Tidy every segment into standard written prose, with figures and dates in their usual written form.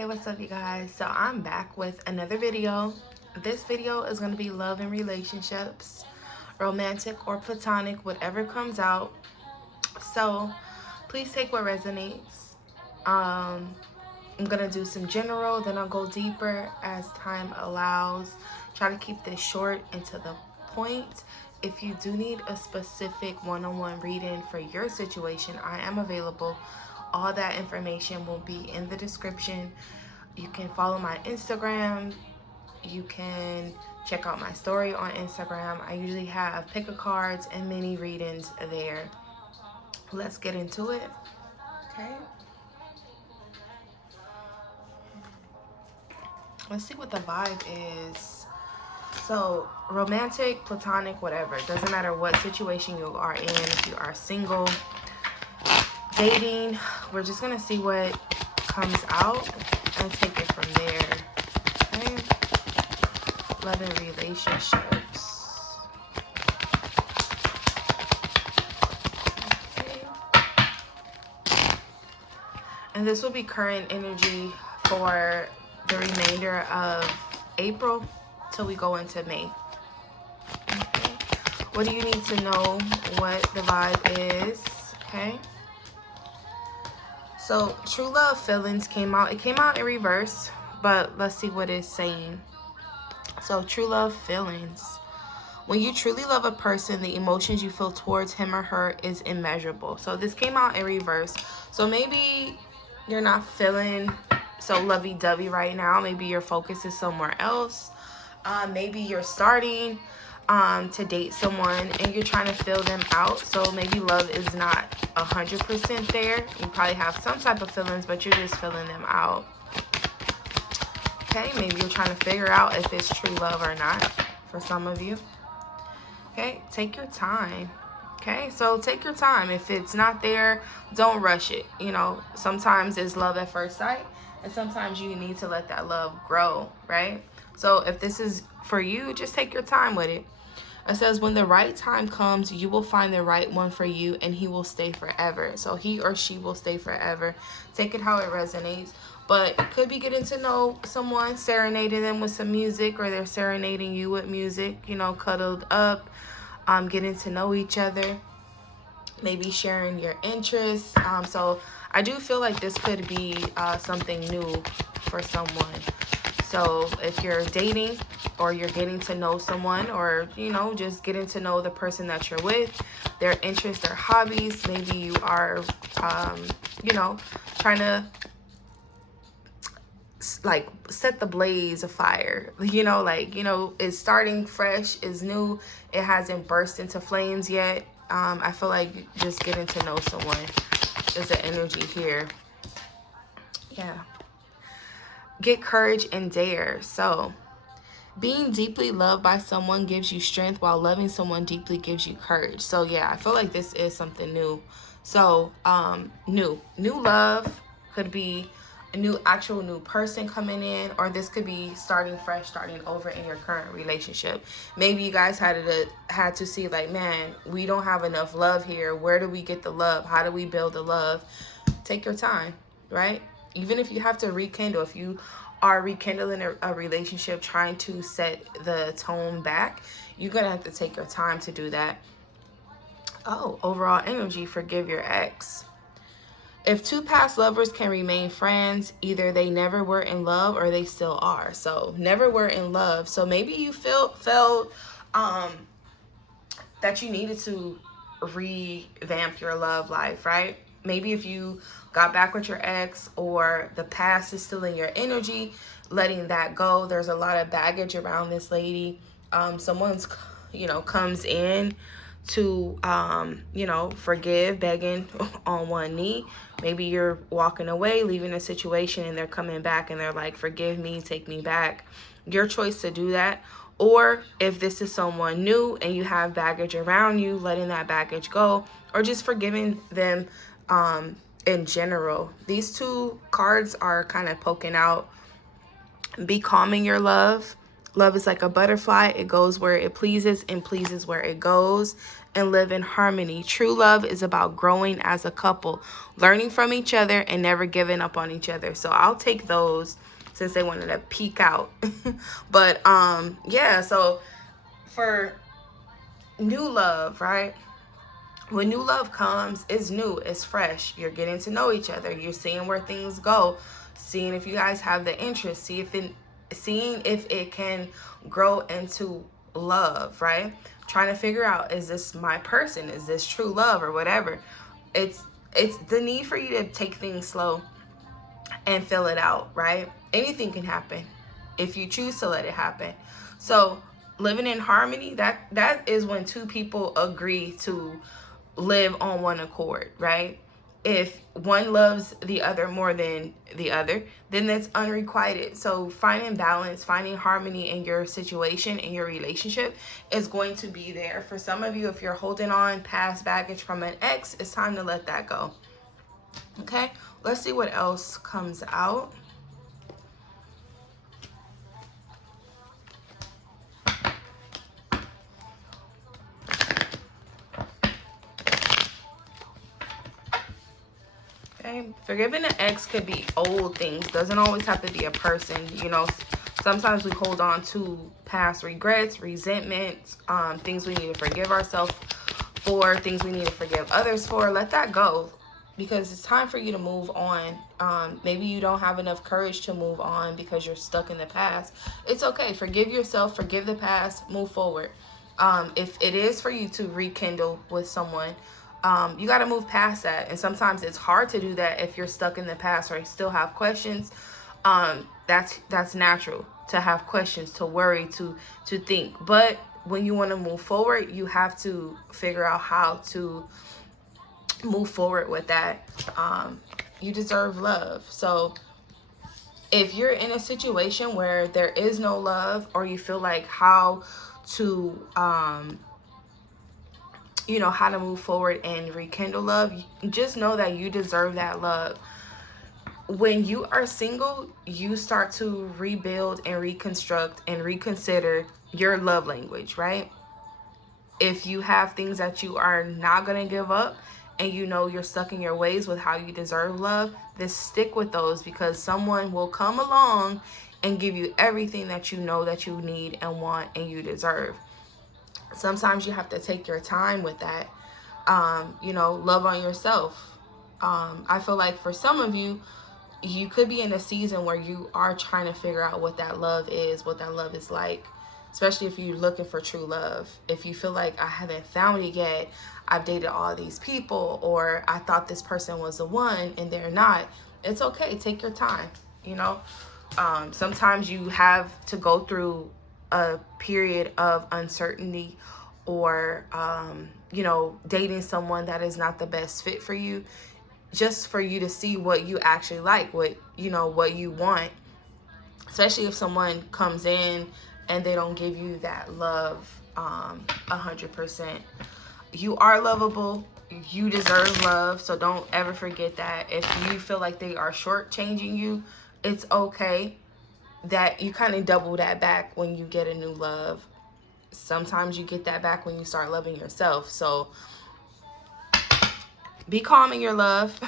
Hey, what's up, you guys? So I'm back with another video. This video is going to be love and relationships, romantic or platonic, whatever comes out. So please take what resonates. I'm going to do some general, then I'll go deeper as time allows. Try to keep this short and to the point. If you do need a specific one-on-one reading for your situation, I am available. All that information will be in the description. You can follow my Instagram. You can check out my story on Instagram. I usually have pick-a-cards and mini readings there. Let's get into it. Okay. Let's see what the vibe is. So, romantic, platonic, whatever. It doesn't matter what situation you are in. If you are single, dating, we're just going to see what comes out and take it from there. Okay. Love and relationships. Okay. And this will be current energy for the remainder of April till we go into May. Okay. What do you need to know what the vibe is? Okay. So true love feelings came out. It came out in reverse, but let's see what it's saying. So true love feelings. When you truly love a person, the emotions you feel towards him or her is immeasurable. So this came out in reverse. So maybe you're not feeling so lovey-dovey right now. Maybe your focus is somewhere else. Maybe you're starting to date someone and you're trying to fill them out. So maybe love is not 100% there. You probably have some type of feelings, but you're just filling them out. Okay, maybe you're trying to figure out if it's true love or not for some of you. Okay, take your time. Okay, so take your time. If it's not there, don't rush it. You know, sometimes it's love at first sight, and sometimes you need to let that love grow, right? So if this is for you, just take your time with it. It says, when the right time comes, you will find the right one for you, and he will stay forever. So he or she will stay forever. Take it how it resonates. But it could be getting to know someone, serenading them with some music, or they're serenading you with music, you know, cuddled up, getting to know each other, maybe sharing your interests. So I do feel like this could be something new for someone. So if you're dating or you're getting to know someone, or, you know, just getting to know the person that you're with, their interests, their hobbies, maybe you are, you know, trying to like set the blaze of fire, you know, like, you know, it's starting fresh, is new, it hasn't burst into flames yet. I feel like just getting to know someone is an energy here. Yeah. Get courage and dare. So being deeply loved by someone gives you strength, while loving someone deeply gives you courage. So yeah, I feel like this is something new. So new love could be a new person coming in, or this could be starting fresh, starting over in your current relationship. Maybe you guys had to see, like, man, we don't have enough love here. Where do we get the love? How do we build the love? Take your time, right? Even if you have to rekindle, if you are rekindling a relationship, trying to set the tone back, you're gonna have to take your time to do that. Oh, overall energy, forgive your ex. If two past lovers can remain friends, either they never were in love or they still are. So never were in love. So maybe you felt that you needed to revamp your love life, right? Maybe if you got back with your ex, or the past is still in your energy, letting that go. There's a lot of baggage around this lady. Someone's, you know, comes in to, you know, forgive, begging on one knee. Maybe you're walking away, leaving a situation, and they're coming back and they're like, forgive me, take me back. Your choice to do that. Or if this is someone new and you have baggage around you, letting that baggage go, or just forgiving them in general. These two cards are kind of poking out. Be calm in your love. Love is like a butterfly. It goes where it pleases and pleases where it goes, and live in harmony. True love is about growing as a couple, learning from each other and never giving up on each other. So I'll take those since they wanted to peek out. But yeah, so for new love, right? When new love comes, it's new, it's fresh. You're getting to know each other. You're seeing where things go, seeing if you guys have the interest, seeing if it can grow into love, right? Trying to figure out, is this my person? Is this true love or whatever? It's the need for you to take things slow and fill it out, right? Anything can happen if you choose to let it happen. So living in harmony, that is when two people agree to live on one accord, right? If one loves the other more than the other, then that's unrequited. So finding balance, finding harmony in your situation, in your relationship, is going to be there. For some of you, if you're holding on past baggage from an ex, it's time to let that go. Okay, let's see what else comes out. Okay, forgiving an ex could be old things. Doesn't always have to be a person. You know, sometimes we hold on to past regrets, resentments, things we need to forgive ourselves for, things we need to forgive others for. Let that go, because it's time for you to move on. Maybe you don't have enough courage to move on because you're stuck in the past. It's okay. Forgive yourself, forgive the past, move forward. If it is for you to rekindle with someone, you got to move past that. And sometimes it's hard to do that if you're stuck in the past or you still have questions. That's natural to have questions, to worry, to think. But when you want to move forward, you have to figure out how to move forward with that. You deserve love. So if you're in a situation where there is no love, or you feel like how to how to move forward and rekindle love, just know that you deserve that love. When you are single, you start to rebuild and reconstruct and reconsider your love language, right? If you have things that you are not going to give up, and you know you're stuck in your ways with how you deserve love, then stick with those, because someone will come along and give you everything that you know that you need and want and you deserve. Sometimes you have to take your time with that. Love on yourself. I feel like for some of you, you could be in a season where you are trying to figure out what that love is, what that love is like, especially if you're looking for true love. If you feel like, I haven't found it yet, I've dated all these people, or I thought this person was the one and they're not, it's okay. Take your time. Sometimes you have to go through a period of uncertainty, or dating someone that is not the best fit for you, just for you to see what you actually like, what you want. Especially if someone comes in and they don't give you that love 100%. You are lovable. You deserve love. So don't ever forget that. If you feel like they are shortchanging you, it's okay that you kind of double that back when you get a new love. Sometimes you get that back when you start loving yourself. So be calm in your love.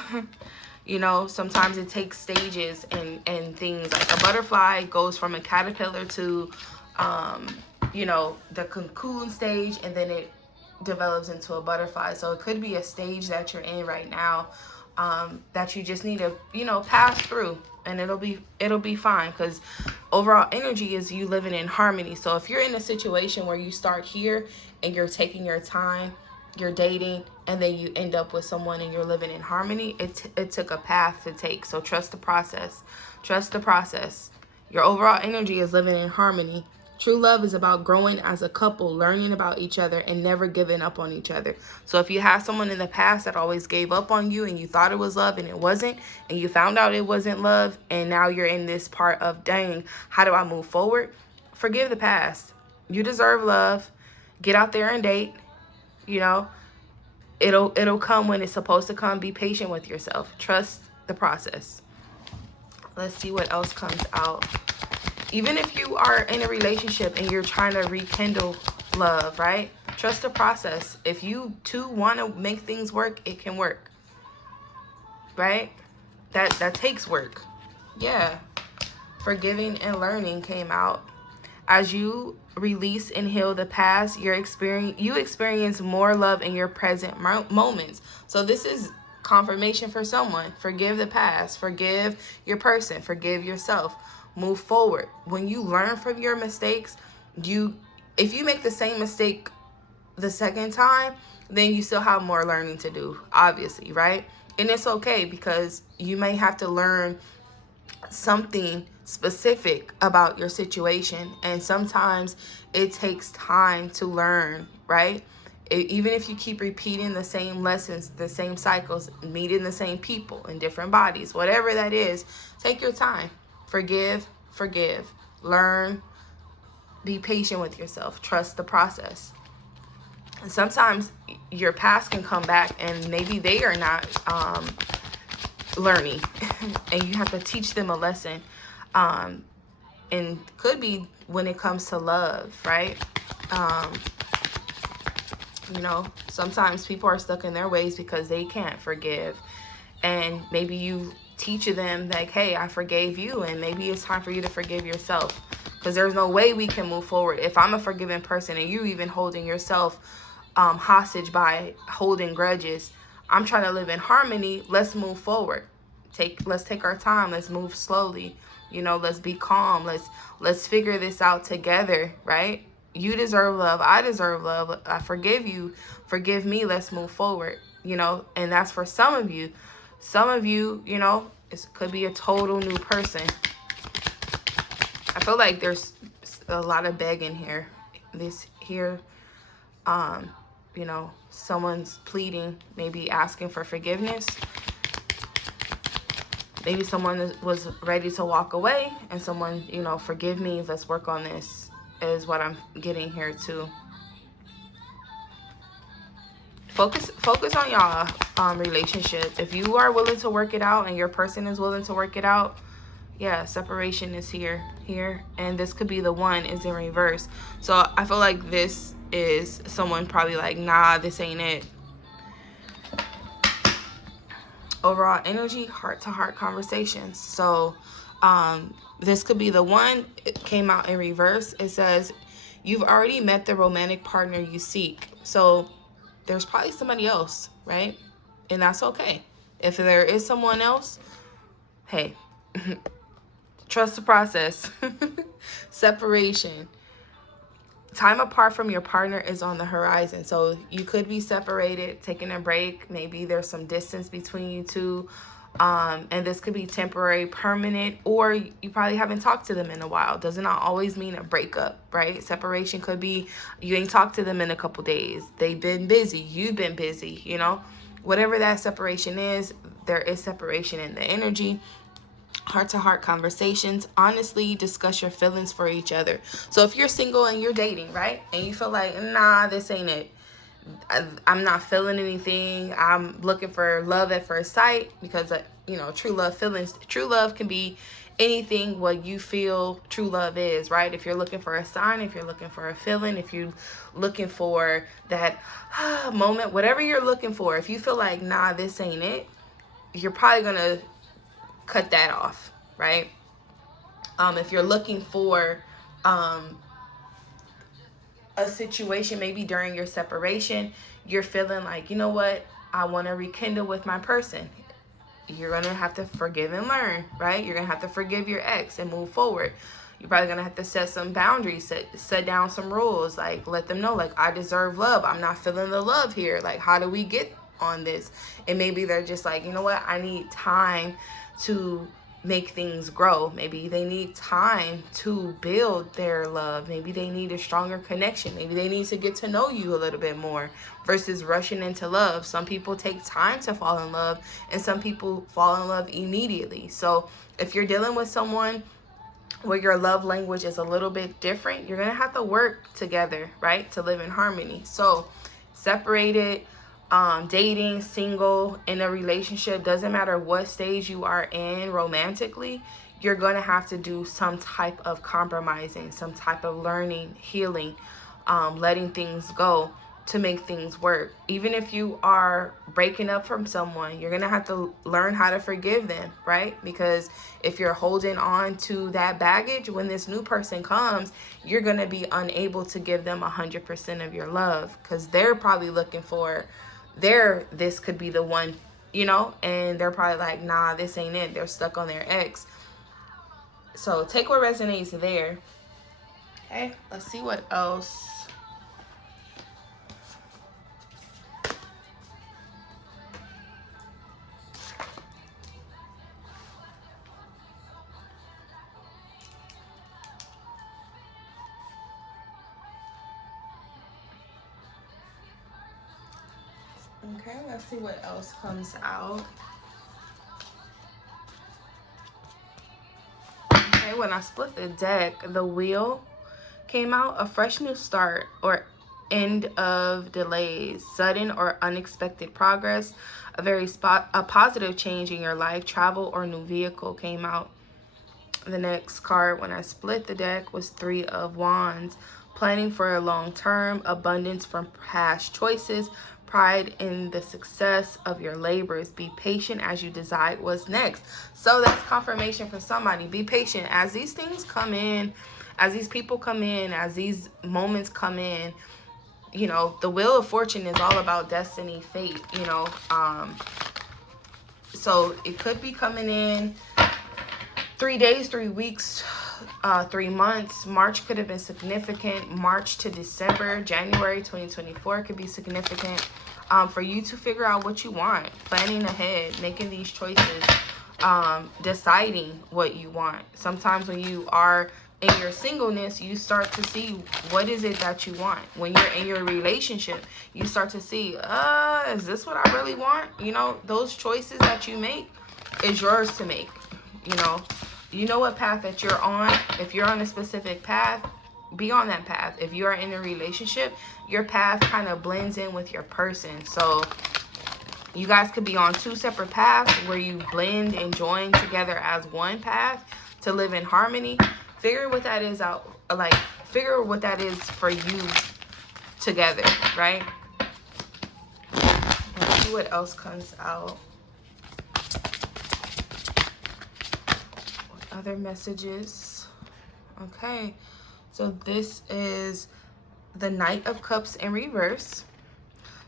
Sometimes it takes stages and things. Like a butterfly goes from a caterpillar to, the cocoon stage, and then it develops into a butterfly. So it could be a stage that you're in right now, that you just need to, pass through, and it'll be fine, because overall energy is you living in harmony. So if you're in a situation where you start here and you're taking your time, you're dating, and then you end up with someone and you're living in harmony, it took a path to take. So trust the process. Trust the process. Your overall energy is living in harmony. True love is about growing as a couple, learning about each other, and never giving up on each other. So if you have someone in the past that always gave up on you, and you thought it was love and it wasn't, and you found out it wasn't love, and now you're in this part of, dang, how do I move forward? Forgive the past. You deserve love. Get out there and date. It'll come when it's supposed to come. Be patient with yourself. Trust the process. Let's see what else comes out. Even if you are in a relationship and you're trying to rekindle love, right? Trust the process. If you two want to make things work, it can work, right? That takes work. Yeah. Forgiving and learning came out. As you release and heal the past, you experience more love in your present moments. So this is confirmation for someone. Forgive the past. Forgive your person. Forgive yourself. Move forward. When you learn from your mistakes, if you make the same mistake the second time, then you still have more learning to do, obviously, right? And it's okay, because you may have to learn something specific about your situation, and sometimes it takes time to learn, right? Even if you keep repeating the same lessons, the same cycles, meeting the same people in different bodies, whatever that is, take your time. Forgive, learn, be patient with yourself, trust the process. And sometimes your past can come back and maybe they are not learning and you have to teach them a lesson, and could be when it comes to love, right? Sometimes people are stuck in their ways because they can't forgive, and maybe you teach them like, hey, I forgave you, and maybe it's time for you to forgive yourself, because there's no way we can move forward if I'm a forgiving person and you even holding yourself hostage by holding grudges. I'm trying to live in harmony. Let's move forward. Let's take our time. Let's move slowly. Let's be calm. Let's figure this out together, right? You deserve love. I deserve love. I forgive you. Forgive me. Let's move forward. And that's for some of you. Some of you, it could be a total new person. I feel like there's a lot of begging here. Someone's pleading, maybe asking for forgiveness. Maybe someone was ready to walk away and someone, forgive me, let's work on this, is what I'm getting here too. Focus on y'all relationship. If you are willing to work it out and your person is willing to work it out, yeah, separation is here, and this could be the one is in reverse. So I feel like this is someone probably like, nah, this ain't it. Overall energy, heart-to-heart conversations. So this could be the one. It came out in reverse. It says, you've already met the romantic partner you seek. So there's probably somebody else, right? And that's okay. If there is someone else, hey, trust the process. Separation. Time apart from your partner is on the horizon. So you could be separated, taking a break. Maybe there's some distance between you two. And this could be temporary, permanent, or you probably haven't talked to them in a while. Does not always mean a breakup, right? Separation could be you ain't talked to them in a couple days. They've been busy. You've been busy, Whatever that separation is, there is separation in the energy. Heart-to-heart conversations. Honestly discuss your feelings for each other. So if you're single and you're dating, right, and you feel like, nah, this ain't it, I'm not feeling anything, I'm looking for love at first sight, because true love can be anything what you feel true love is, right? If you're looking for a sign, if you're looking for a feeling, if you're looking for that moment, whatever you're looking for, if you feel like, nah, this ain't it, you're probably gonna cut that off, right? If you're looking for a situation, maybe during your separation, you're feeling like, you know what, I want to rekindle with my person. You're going to have to forgive and learn, right? You're going to have to forgive your ex and move forward. You're probably going to have to set some boundaries, set down some rules, like let them know, like, I deserve love. I'm not feeling the love here. Like, how do we get on this? And maybe they're just like, you know what, I need time to make things grow. Maybe they need time to build their love. Maybe they need a stronger connection. Maybe they need to get to know you a little bit more versus rushing into love. Some people take time to fall in love, and some people fall in love immediately. So if you're dealing with someone where your love language is a little bit different, you're gonna have to work together, right, to live in harmony. So separated, dating, single, in a relationship, doesn't matter what stage you are in romantically, you're going to have to do some type of compromising, some type of learning, healing, letting things go to make things work. Even if you are breaking up from someone, you're going to have to learn how to forgive them, right? Because if you're holding on to that baggage, when this new person comes, you're going to be unable to give them 100% of your love, because they're probably looking for this could be the one, and they're probably like, nah, this ain't it. They're stuck on their ex. So take what resonates there. Okay, let's see what else. Okay, let's see what else comes out. Okay, when I split the deck, the wheel came out. A fresh new start or end of delays, sudden or unexpected progress, a positive change in your life, travel or new vehicle came out. The next card when I split the deck was 3 of Wands. Planning for a long term, abundance from past choices, pride in the success of your labors. Be patient as you decide what's next. So that's confirmation for somebody. Be patient as these things come in, as these people come in, as these moments come in. The Wheel of Fortune is all about destiny, fate, so it could be coming in 3 days, 3 weeks, 3 months. March could have been significant. March to December, January 2024 could be significant for you to figure out what you want, planning ahead, making these choices, deciding what you want. Sometimes when you are in your singleness, you start to see what is it that you want. When you're in your relationship, you start to see, is this what I really want? Those choices that you make is yours to make. You know what path that you're on. If you're on a specific path, be on that path. If you are in a relationship, your path kind of blends in with your person. So you guys could be on 2 separate paths where you blend and join together as one path to live in harmony. Figure what that is out. Figure what that is for you together, right? Let's see what else comes out. Other messages. Okay, so this is the Knight of Cups in reverse.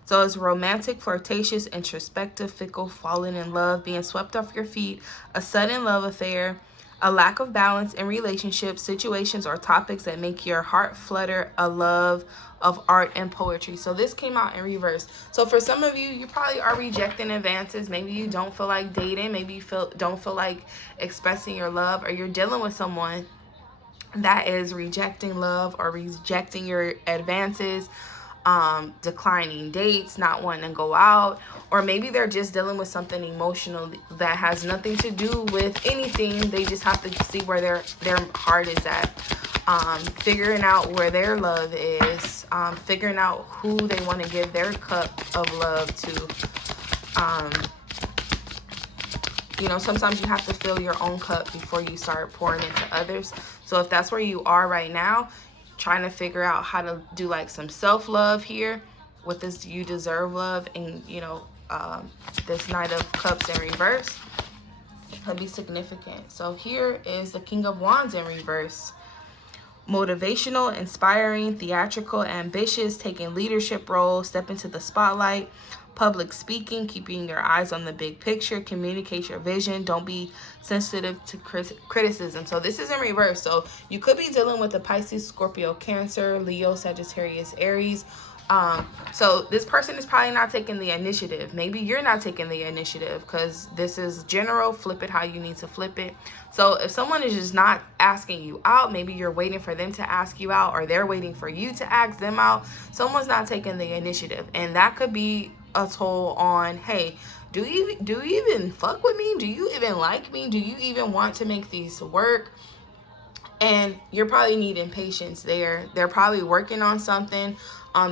So it's romantic, flirtatious, introspective, fickle, falling in love, being swept off your feet, a sudden love affair, a lack of balance in relationships, situations, or topics that make your heart flutter, a love of art and poetry. So this came out in reverse. So for some of you, you probably are rejecting advances. Maybe you don't feel like dating. Maybe you don't feel like expressing your love, or you're dealing with someone that is rejecting love or rejecting your advances, declining dates, not wanting to go out, or maybe they're just dealing with something emotional that has nothing to do with anything. They just have to see where their heart is at, figuring out where their love is, figuring out who they want to give their cup of love to. Sometimes you have to fill your own cup before you start pouring into others. So if that's where you are right now, trying to figure out how to do like some self-love here with this you deserve love, and this Knight of Cups in reverse could be significant. So here is the King of Wands in reverse. Motivational, inspiring, theatrical, ambitious, taking leadership roles, step into the spotlight, public speaking, keeping your eyes on the big picture, communicate your vision, don't be sensitive to criticism. So this is in reverse. So you could be dealing with a Pisces, Scorpio, Cancer, Leo, Sagittarius, Aries. So this person is probably not taking the initiative. Maybe you're not taking the initiative, because this is general. Flip it how you need to flip it. So if someone is just not asking you out, maybe you're waiting for them to ask you out, or they're waiting for you to ask them out. Someone's not taking the initiative, and that could be a toll on, hey, do you even fuck with me? Do you even like me? Do you even want to make these work? And you're probably needing patience there. They're probably working on something.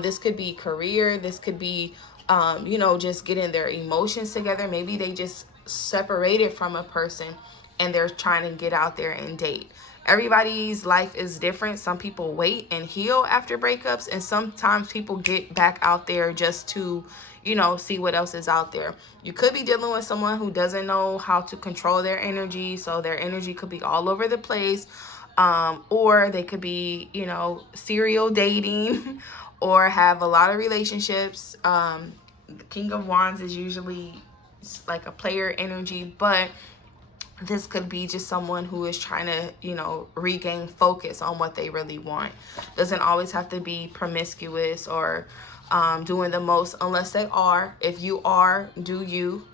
This could be career. This could be, just getting their emotions together. Maybe they just separated from a person and they're trying to get out there and date. Everybody's life is different. Some people wait and heal after breakups, and sometimes people get back out there just to, you know, see what else is out there. You could be dealing with someone who doesn't know how to control their energy, so their energy could be all over the place. Or they could be, you know, serial dating or have a lot of relationships. The King of Wands is usually like a player energy, but this could be just someone who is trying to, you know, regain focus on what they really want. Doesn't always have to be promiscuous or doing the most, unless they are. If you are, do you.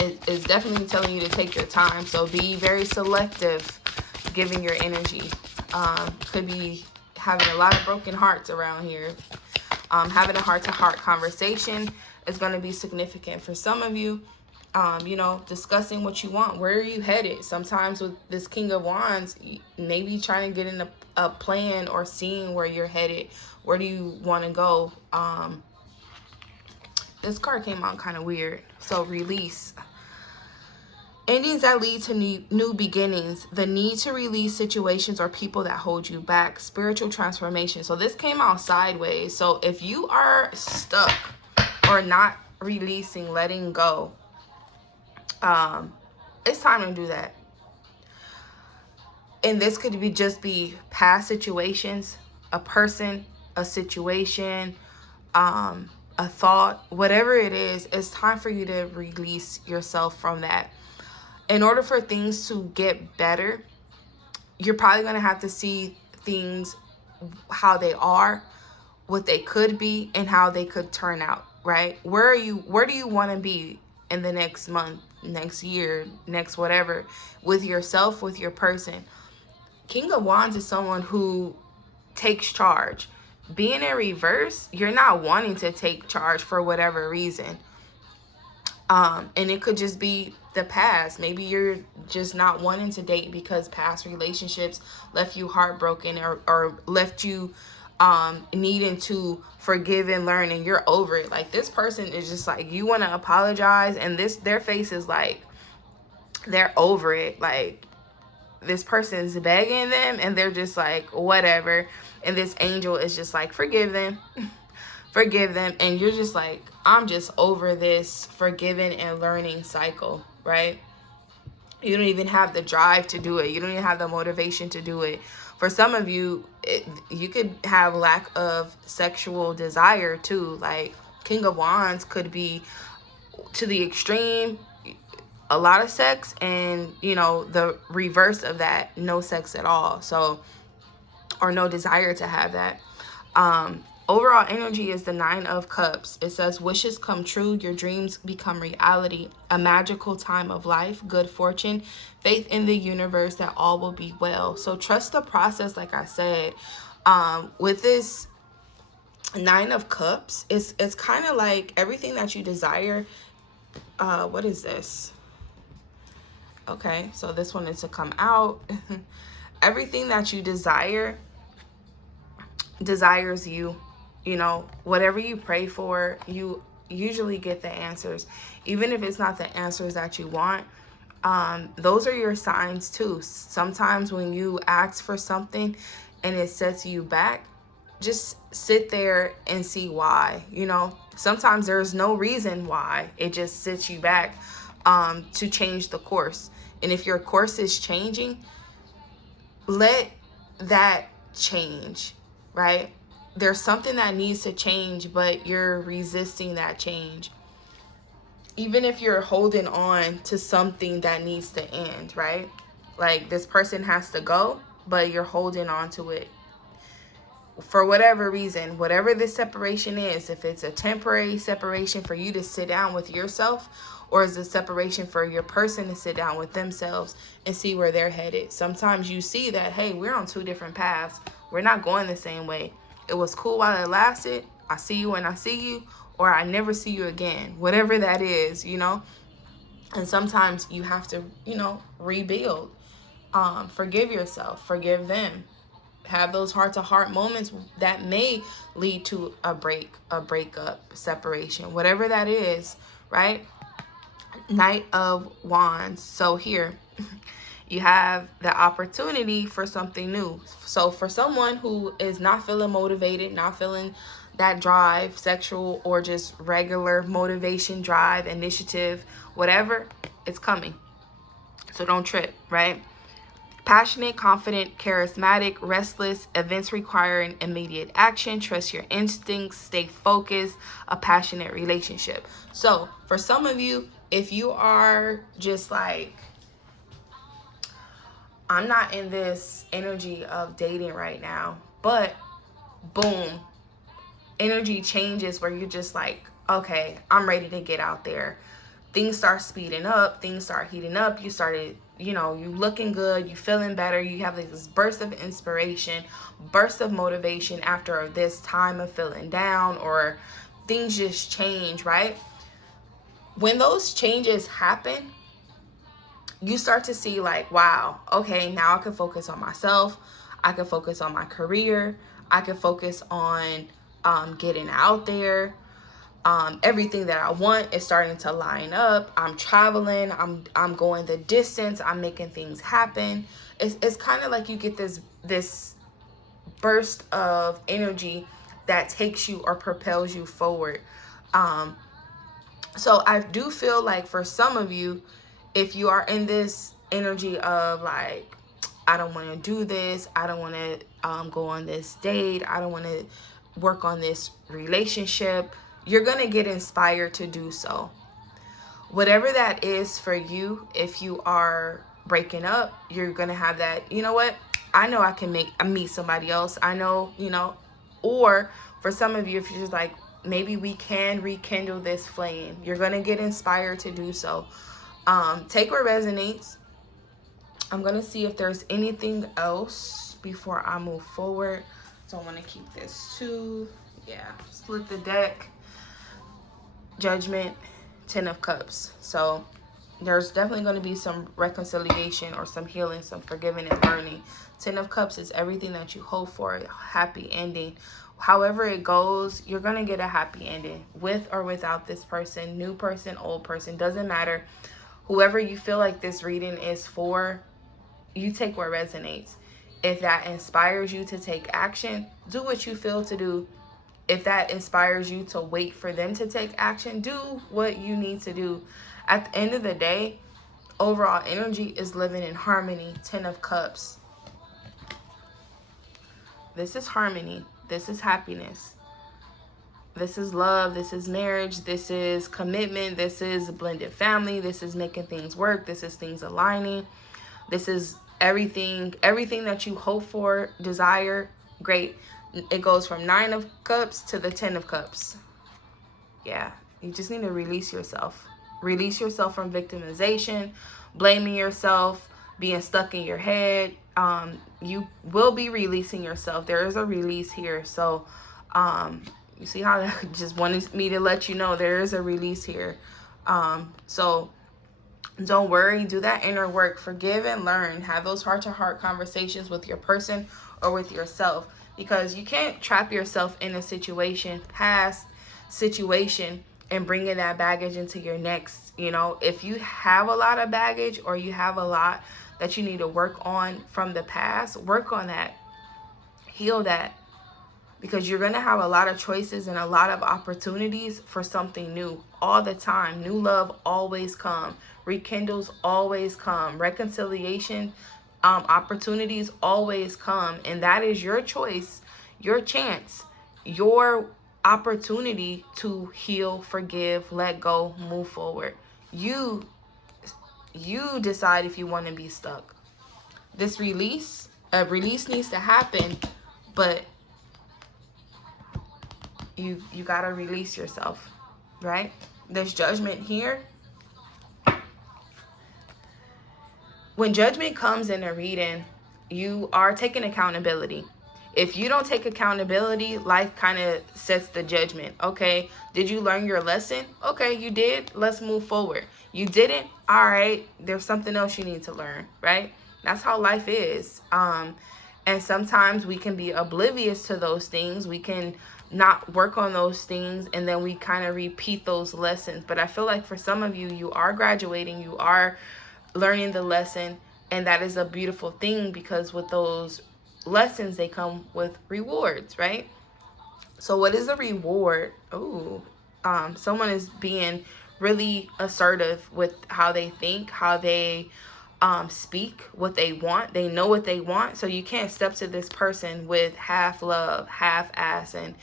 It's definitely telling you to take your time. So be very selective giving your energy. Could be having a lot of broken hearts around here. Having a heart-to-heart conversation is going to be significant for some of you. You know, discussing what you want. Where are you headed? Sometimes with this King of Wands, maybe trying to get in a plan or seeing where you're headed. Where do you want to go? This card came out kind of weird. So release. Endings that lead to new beginnings. The need to release situations or people that hold you back. Spiritual transformation. So this came out sideways. So if you are stuck or not releasing, letting go, it's time to do that. And this could be just be past situations, a person, a situation, a thought, whatever it is. It's time for you to release yourself from that. In order for things to get better, you're probably going to have to see things how they are, what they could be, and how they could turn out, right? Where do you want to be in the next month, next year, next whatever, with yourself, with your person? King of Wands is someone who takes charge. Being in reverse, you're not wanting to take charge for whatever reason. And it could just be the past. Maybe you're just not wanting to date because past relationships left you heartbroken or left you needing to forgive and learn, and you're over it. Like, this person is just like, you want to apologize, and their face is like they're over it. Like, this person's begging them and they're just like, whatever. And this angel is just like, forgive them. Forgive them. And you're just like, I'm just over this forgiving and learning cycle, right? You don't even have the drive to do it. You don't even have the motivation to do it. For some of you, you could have lack of sexual desire too. Like, King of Wands could be to the extreme, a lot of sex, and, you know, the reverse of that, no sex at all. So, or no desire to have that. Overall energy is the 9 of Cups. It says, wishes come true, your dreams become reality, a magical time of life, good fortune, faith in the universe that all will be well. So trust the process, like I said. With this 9 of Cups, it's kind of like everything that you desire. What is this? Okay, so this one is to come out. Everything that you desires you. You know, whatever you pray for, you usually get the answers. Even if it's not the answers that you want, those are your signs too. Sometimes when you ask for something and it sets you back, just sit there and see why. You know, sometimes there's no reason why. It just sets you back to change the course. And if your course is changing, let that change, right? There's something that needs to change, but you're resisting that change. Even if you're holding on to something that needs to end, right? Like, this person has to go, but you're holding on to it. For whatever reason, whatever this separation is, if it's a temporary separation for you to sit down with yourself, or is a separation for your person to sit down with themselves and see where they're headed. Sometimes you see that, hey, we're on 2 different paths. We're not going the same way. It was cool while it lasted. I see you when I see you, or I never see you again. Whatever that is, you know. And sometimes you have to, you know, rebuild. Forgive yourself. Forgive them. Have those heart-to-heart moments that may lead to a breakup, separation, whatever that is, right? Knight of Wands. So here you have the opportunity for something new. So for someone who is not feeling motivated, not feeling that drive, sexual or just regular motivation, drive, initiative, whatever, it's coming. So don't trip, right? Passionate, confident, charismatic, restless, events requiring immediate action, trust your instincts, stay focused, a passionate relationship. So for some of you, if you are just like, I'm not in this energy of dating right now, but boom, energy changes where you're just like, okay, I'm ready to get out there. Things start speeding up, things start heating up. You started, you looking good, you feeling better, you have like this burst of inspiration, burst of motivation after this time of feeling down, or things just change, right? When those changes happen, you start to see like, wow, okay, now I can focus on myself. I can focus on my career. I can focus on getting out there. Everything that I want is starting to line up. I'm traveling. I'm going the distance. I'm making things happen. It's kind of like you get this burst of energy that takes you or propels you forward. So I do feel like for some of you, if you are in this energy of like, I don't want to do this, I don't want to go on this date, I don't want to work on this relationship, you're going to get inspired to do so. Whatever that is for you, if you are breaking up, you're going to have that, you know what? I know I can meet somebody else. I know, or for some of you, if you're just like, maybe we can rekindle this flame, you're going to get inspired to do so. Take what resonates. I'm going to see if there's anything else before I move forward. So I want to keep this too. Yeah, split the deck. Judgment, 10 of Cups. So there's definitely going to be some reconciliation or some healing, some forgiving and learning. 10 of Cups is everything that you hope for, a happy ending. However it goes, you're going to get a happy ending with or without this person, new person, old person, doesn't matter. Whoever you feel like this reading is for, you take what resonates. If that inspires you to take action, do what you feel to do. If that inspires you to wait for them to take action, do what you need to do. At the end of the day, overall energy is living in harmony. 10 of Cups. This is harmony. This is happiness. This is love. This is marriage. This is commitment. This is a blended family. This is making things work. This is things aligning. This is everything that you hope for, desire. Great. It goes from 9 of Cups to the 10 of Cups. Yeah, you just need to release yourself. Release yourself from victimization, blaming yourself, being stuck in your head. You will be releasing yourself. There is a release here. So you see how I just wanted me to let you know there is a release here. So don't worry, do that inner work, forgive and learn, have those heart-to-heart conversations with your person or with yourself, because you can't trap yourself in a situation, past situation, and bringing that baggage into your next. If you have a lot of baggage or you have a lot that you need to work on from the past, work on that, heal that, because you're going to have a lot of choices and a lot of opportunities for something new all the time. New love always come. Rekindles always come. Reconciliation opportunities always come. And that is your choice, your chance, your opportunity to heal, forgive, let go, move forward. You decide if you want to be stuck. This release needs to happen, but you got to release yourself, right? There's judgment here. When judgment comes in a reading, you are taking accountability. If you don't take accountability, life kind of sets the judgment. Okay, did you learn your lesson? Okay, you did. Let's move forward. You didn't? All right, there's something else you need to learn, right? That's how life is. And sometimes we can be oblivious to those things. We can not work on those things, and then we kind of repeat those lessons. But I feel like for some of you, you are graduating, you are learning the lesson, and that is a beautiful thing, because with those lessons they come with rewards, right? So what is a reward? Ooh, someone is being really assertive with how they think, how they speak, what they want. They know what they want. So you can't step to this person with half love, half ass, and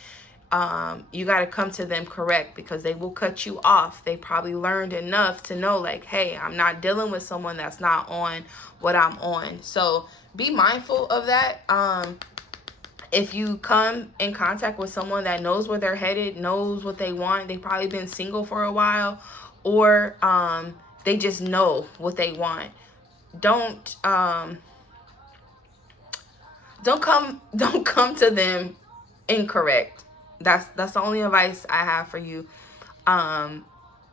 you got to come to them correct, because they will cut you off. They probably learned enough to know, like, hey, I'm not dealing with someone that's not on what I'm on. So be mindful of that. If you come in contact with someone that knows where they're headed, knows what they want, they've probably been single for a while, or they just know what they want. Don't come to them incorrect. That's the only advice I have for you.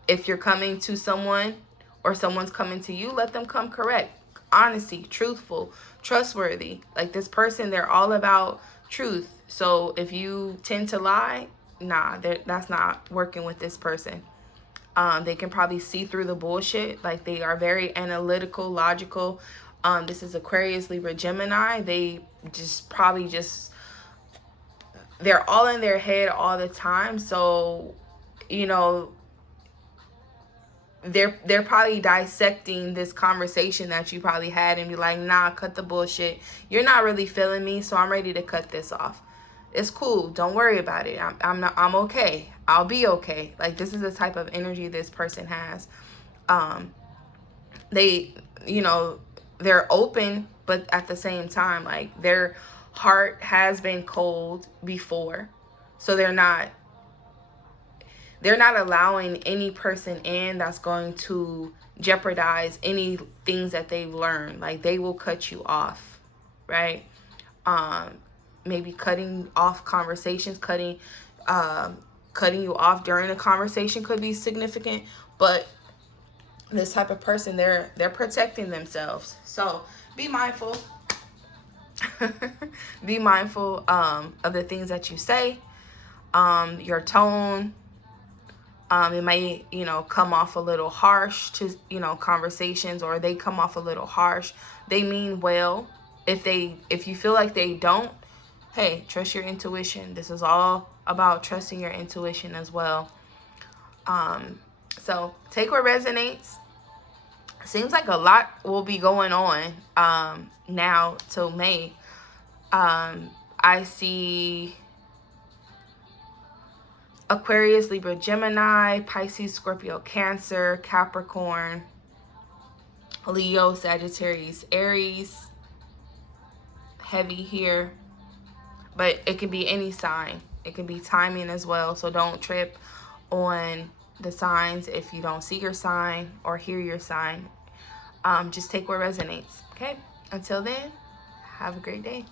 If you're coming to someone, or someone's coming to you, let them come correct. Honesty, truthful, trustworthy. Like, this person, they're all about truth. So if you tend to lie, nah, that's not working with this person. They can probably see through the bullshit. Like, they are very analytical, logical. This is Aquarius, Libra, Gemini. They they're all in their head all the time. So, you know, they're probably dissecting this conversation that you probably had and be like, nah, cut the bullshit. You're not really feeling me, so I'm ready to cut this off. It's cool. Don't worry about it. I'm okay. I'll be okay. Like, this is the type of energy this person has. They, they're open, but at the same time, like, their heart has been cold before. So they're not allowing any person in that's going to jeopardize any things that they've learned. Like, they will cut you off, right? Maybe cutting off conversations, cutting you off during a conversation could be significant. But this type of person, they're protecting themselves. So be mindful. Be mindful of the things that you say, your tone. It might, come off a little harsh to, conversations, or they come off a little harsh. They mean well. If you feel like they don't, hey, trust your intuition. This is all about trusting your intuition as well. So take what resonates. Seems like a lot will be going on now till May. I see Aquarius, Libra, Gemini, Pisces, Scorpio, Cancer, Capricorn, Leo, Sagittarius, Aries. Heavy here. But it could be any sign. It could be timing as well. So don't trip on the signs if you don't see your sign or hear your sign. Just take what resonates. Okay? Until then, have a great day.